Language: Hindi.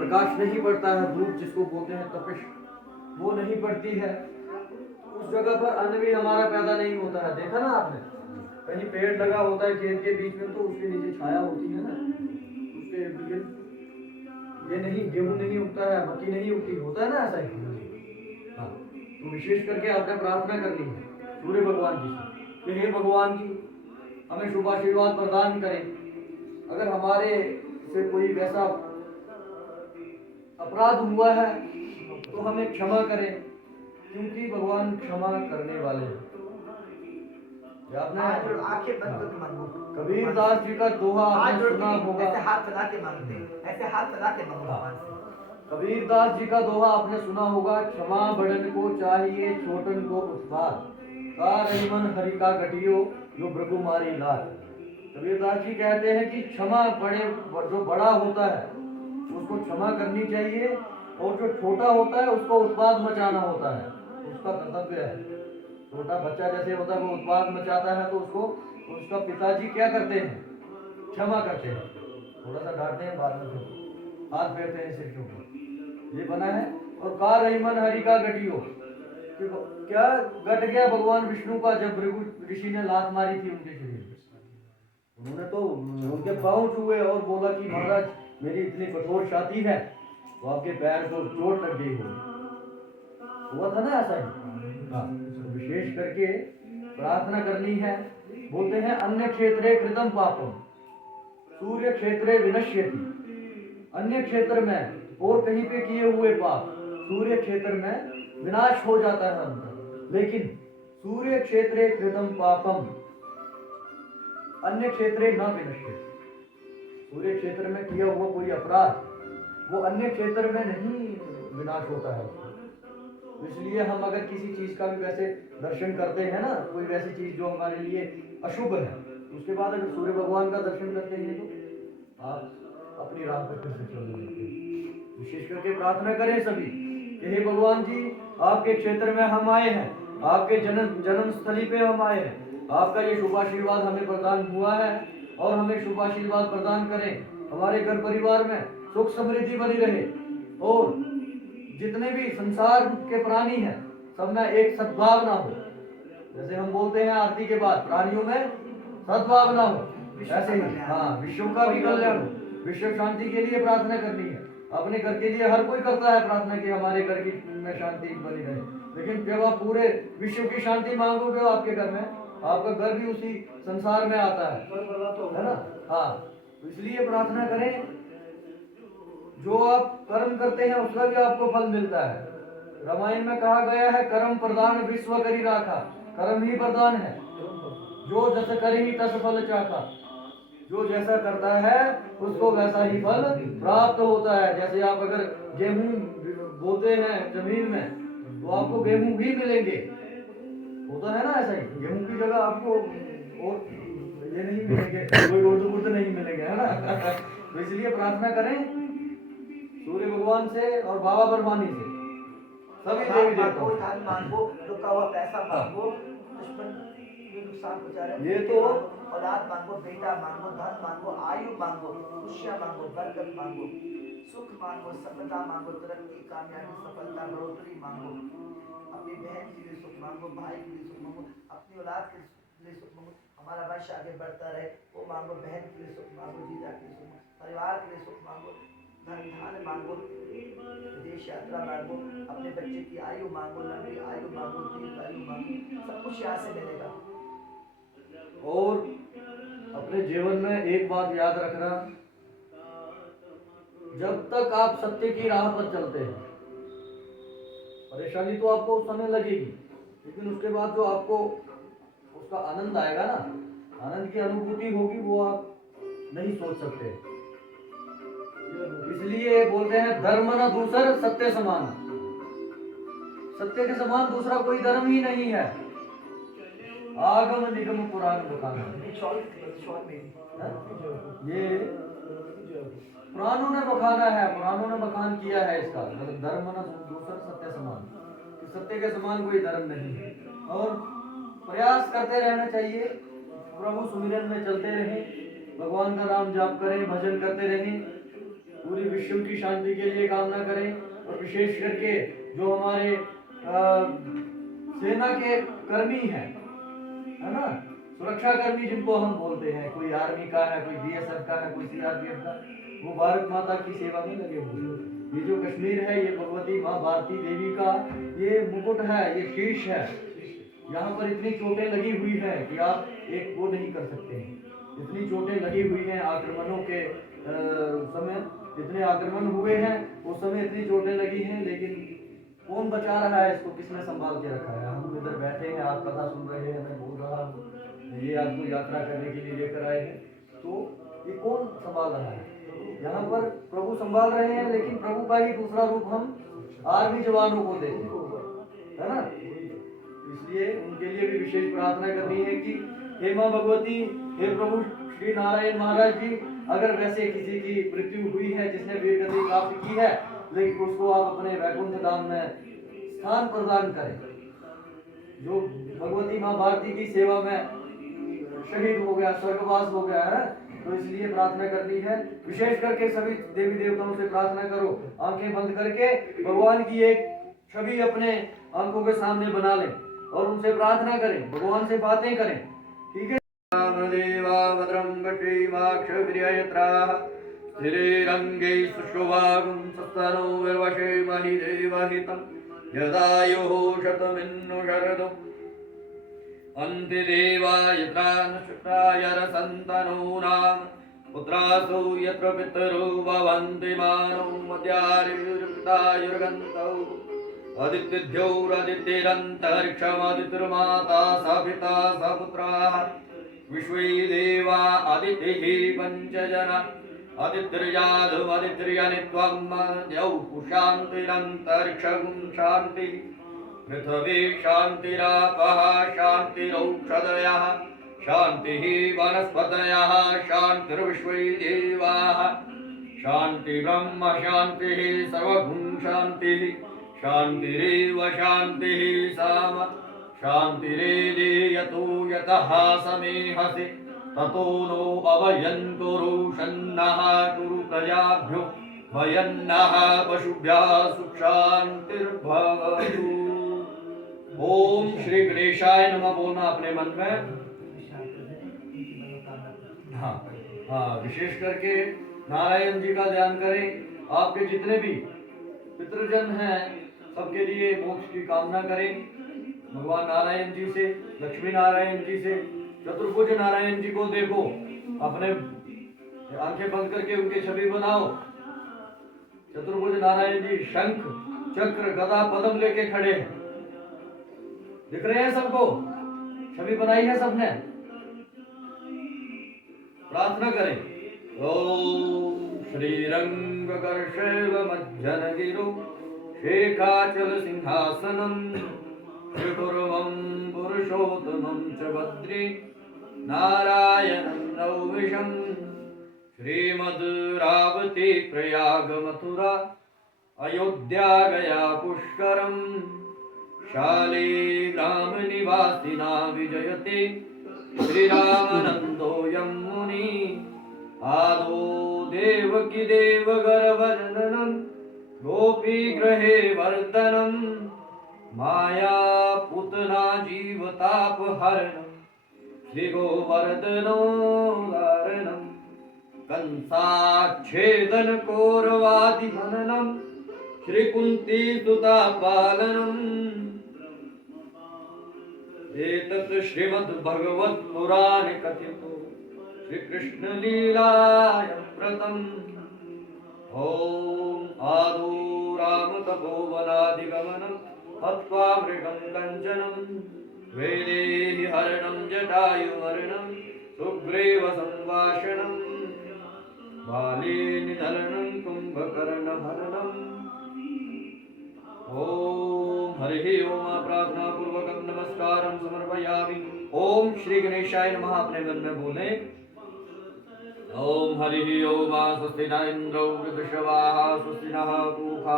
प्रकाश नहीं पड़ता है, धूप जिसको बोलते हैं तपिश, वो नहीं पड़ती है, उस जगह पर अन्न भी हमारा पैदा नहीं होता है। देखा ना आपने, कहीं पेड़ लगा होता है खेत के बीच में तो उसके नीचे छाया होती है ना, उसके इर्द गिर्द ये नहीं, गेहूं नहीं उगता है, मक्की नहीं उगती, होता है ना ऐसा ही। हाँ, तो विशेष करके आपने प्रार्थना करनी है सूर्य भगवान जी से कि हे भगवान जी हमें शुभ आशीर्वाद प्रदान करें। अगर हमारे से कोई वैसा अपराध हुआ है तो हमें क्षमा करें, क्योंकि भगवान क्षमा करने वाले हैं। आपने आंखें बंद करके मांगो। कबीर दास जी का दोहा आपने सुना होगा, ऐसे हाथ फैला के मांगते हैं, ऐसे हाथ फैला के मांगो भगवान से। कबीर दास जी का दोहा आपने सुना होगा, क्षमा बड़न को चाहिए छोटन को उत्पाद, मन हरि का घटियो जो भृगुमारी लाल। कबीर दास जी कहते हैं कि क्षमा जो बड़ा होता है उसको क्षमा करनी चाहिए, और जो छोटा होता है उसको उत्पाद मचाना होता है, उसका कर्तव्य है। छोटा बच्चा जैसे होता है वो उत्पाद मचाता है तो उसको उसका पिताजी क्या करते हैं, क्षमा करते हैं, थोड़ा सा डांटते हैं, बाद में हाथ फेरते हैं सिर के ऊपर। ये बना है। और का रहीमन हरि का गटियो, क्या गट गया भगवान विष्णु का जब भृगु ऋषि ने लात मारी थी उनके शरीर में। उन्होंने तो उनके पांव छुए और बोला कि महाराज मेरी इतनी कठोर छाती है तो आपके पैर को चोट लग गई होगी। हुआ था ना ऐसा ही। हाँ, तो विशेष करके प्रार्थना करनी है। बोलते हैं अन्य क्षेत्रे कृतम पापम सूर्य क्षेत्रे विनश्यति, अन्य क्षेत्र में और कहीं पे किए हुए पाप सूर्य क्षेत्र में विनाश हो जाता है अंतर, लेकिन सूर्य क्षेत्रे कृतम पापम अन्य क्षेत्रे न विनश्यति, सूर्य क्षेत्र में किया हुआ कोई अपराध वो अन्य क्षेत्र में नहीं विनाश होता है। इसलिए हम अगर किसी चीज का भी वैसे दर्शन करते हैं ना, कोई वैसी चीज जो हमारे लिए अशुभ है, उसके बाद अगर सूर्य भगवान का दर्शन करते हैं तो आप अपनी राह पर फिर से चलने लगते हैं। विशेष करके प्रार्थना करें सभी कि हे भगवान जी आपके क्षेत्र में हम आए हैं, आपके जन्म स्थली पे हम आए हैं, आपका ये शुभ आशीर्वाद हमें प्रदान हुआ है और हमें शुभ आशीर्वाद प्रदान करें, हमारे घर परिवार में सुख समृद्धि बनी रहे, और जितने भी संसार के प्राणी हैं सब में एक सद्भावना हो। जैसे हम बोलते हैं आरती के बाद प्राणियों में सद्भावना हो, ऐसे ही हाँ विश्व का भी कल्याण हो, विश्व शांति के लिए प्रार्थना करनी है। अपने घर के लिए हर कोई करता है प्रार्थना कि हमारे घर की में शांति बनी रहे, लेकिन जब आप पूरे विश्व की शांति मांगोगे आपके घर में, आपका घर भी उसी संसार में आता है ना। हाँ, तो इसलिए प्रार्थना करें, जो आप कर्म करते हैं उसका भी आपको फल मिलता है। रामायण में कहा गया है कर्म प्रदान विश्व करी राखा, कर्म ही प्रदान है, जो जस करी तस फल चाखा, जो जैसा करता है उसको वैसा ही फल प्राप्त होता है। जैसे आप अगर गेहूं बोते हैं जमीन में तो आपको गेहूं भी मिलेंगे, होता है ना ऐसा ही, गेहूं की जगह आपको और ये नहीं मिलेंगे, कोई उर्द नहीं मिलेंगे, है ना। तो इसलिए प्रार्थना करें सूर्य भगवान से और बाबा बर्फानी से, सभी देवी देवताओं से। धन मांगो, रुका हुआ पैसा मांगो, दुश्मन को नुकसान पहुंचा रहे ये तो औलाद मांगो, बेटा मांगो, धन मांगो, आयु मांगो, खुशियां मांगो, बरकत मांगो, सुख मांगो, सफलता मांगो, तरक्की, कामयाबी, सफलता, बढ़ोतरी मांगो, अपनी बहन के लिए सुख मांगो, भाई के लिए सुख मांगो, अपनी औलाद के लिए सुख मांगो, हमारा वंश आगे बढ़ता रहे वो मांगो, बहन के लिए सुख मांगो, जीजा के लिए सुख मांगो, परिवार के लिए सुख मांगो, धन मांगो, विदेश यात्रा मांगो, अपने बच्चे की आयु मांगो, लंबी आयु मांगो, दीर्घ आयु मांगो, सब कुछ यहाँ से मिलेगा। और अपने जीवन में एक बात याद रखना, जब तक आप सत्य की राह पर चलते हैं, परेशानी तो आपको उस समय लगेगी, लेकिन उसके बाद जो आपको उसका आनंद आएगा ना, आनंद की अनुभूति होगी, वो आप नहीं सोच सकते। इसलिए बोलते हैं धर्म न दूसर सत्य समान, सत्य के समान दूसरा कोई धर्म ही नहीं है। आगम निगम पुराण बखाना, ये पुराणों ने बखाना है, पुराणों ने बखान किया है इसका, मतलब धर्म न दूसर सत्य समान, सत्य के समान कोई धर्म नहीं है। और प्रयास करते रहना चाहिए, प्रभु सुमिरन में चलते रहें, भगवान का नाम जाप करें, भजन करते रहें, पूरी विश्व की शांति के लिए कामना करें। और विशेष करके जो हमारे सेना के कर्मी हैं, है ना, सुरक्षा कर्मी जिनको हम बोलते हैं, कोई आर्मी का है, कोई बीएसएफ का है, कोई सीआरपीएफ का, वो भारत माता की सेवा में लगे हुए हैं। ये जो कश्मीर है, ये भगवती माँ भारती देवी का ये मुकुट है, ये शीश है। यहाँ पर इतनी चोटें लगी हुई है कि आप एक वो नहीं कर सकते हैं। इतनी चोटें लगी हुई हैं आक्रमणों के समय, इतने आक्रमण हुए हैं उस समय, इतनी चोटें लगी हैं, लेकिन कौन बचा रहा है इसको, किसने संभाल के रखा है? हम इधर बैठे हैं, आप कथा सुन रहे हैं, मैं बोल रहा हूँ, ये आपको यात्रा करने के लिए लेकर आए हैं, तो ये कौन संभाल रहा है? यहाँ पर प्रभु संभाल रहे हैं, लेकिन प्रभु का ही दूसरा रूप हम आर्मी जवानों को देते हैं, है ना। इसलिए उनके लिए भी विशेष प्रार्थना करनी है कि हे माँ भगवती, हे प्रभु श्री नारायण महाराज जी, अगर वैसे किसी की मृत्यु हुई है, जिसने वीर गति प्राप्त की है, लेकिन उसको आप अपने वैकुंठ धाम में स्थान प्रदान करें। जो भगवती माँ भारती की सेवा में शहीद हो गया, स्वर्गवास हो गया है, तो इसलिए प्रार्थना करनी है। विशेष करके सभी देवी देवताओं से प्रार्थना करो, आंखें बंद करके भगवान की एक छवि अपने आंखों के सामने बना लें और उनसे प्रार्थना करें, भगवान से बातें करें, ठीक है। देवा भद्रं स्थिरैरङ्गै सुशोभागं सत्तनो विर्वशेमहि देवहितं यदायुः शतमिन्नु शरदम् अन्तिदेवायत्राय रसन्तनूनां पुत्रासु यत्र पितरो भवन्ति मानो मद्यायुर्गन्तौ अदितिर्माता सा पिता स पुत्राः विश्वे देवा अदितिः पञ्चजना अदितिर्याधुमदितिर्यनित्वं द्यौः शान्तिरन्तरिक्षं शान्तिः पृथिवी शान्तिरापः शान्तिरौषधयः शान्तिः वनस्पतयः शान्तिर्विश्वे देवाः शान्ति ब्रह्म शान्तिः सर्वगुण शान्तिः शान्तिरेव शान्तिः साम शान्तिरेदेयतो यतः समेहसि ततो नो अभयं कुरु शन्नः कुरु प्रजाभ्यो भयन्नः पशुभ्यः सुखशान्तिर्भवतु। ओम श्री गणेशाय नमः बोलना अपने मन में। हाँ हाँ, विशेष करके नारायण जी का ध्यान करें। आपके जितने भी पितृजन हैं सबके लिए मोक्ष की कामना करें भगवान नारायण जी से, लक्ष्मी नारायण जी से। चतुर्भुज नारायण जी को देखो, अपने आंखें बंद करके उनकी छवि बनाओ। चतुर्भुज नारायण जी शंख चक्र गदा पद्म लेके खड़े हैं, दिख रहे हैं सबको, छवि बनाई है सबने। प्रार्थना करें। ओम श्रीरंगकर्षैव मज्जनगिरो शेखाचल सिंहासनम त्रिपुरमं पुरुषोत्तमं च भद्रे नारायणं नौमिषं श्रीमद्रावती प्रयाग मथुरा अयोध्या गया पुष्करम शालिग्राम निवासिना विजयते श्रीरामानन्दोऽयं मुनि आदो देवकी देवगर्भजननं गोपीगृहे वर्धनं माया पुतना जीवतापहरणं श्रीगोवर्धनोदारणं कंसाच्छेदन कौरवादिहननं श्रीकुन्ती सुतापालनम् एतत् श्रीमद्भगवत्पुराणे कथितो श्रीकृष्णलीलायां व्रतम्। ॐ आदौ रामतपोवनादिगमनं हत्वा मृगं कञ्चनं वैदेहीहरणं जटायुमरणं सुग्रीवसंभाषणं बाले निधनं कुम्भकर्णहरणम्। ओम हरिः ओम प्रार्थना पूर्वकं नमस्कारं समर्पयामि। ओम श्री गणेशाय नमः अपने मन में बोले। ओम हरिः ओम स्वस्ति न इंद्रो वृद्धश्रवाः स्वस्ति नः पूषा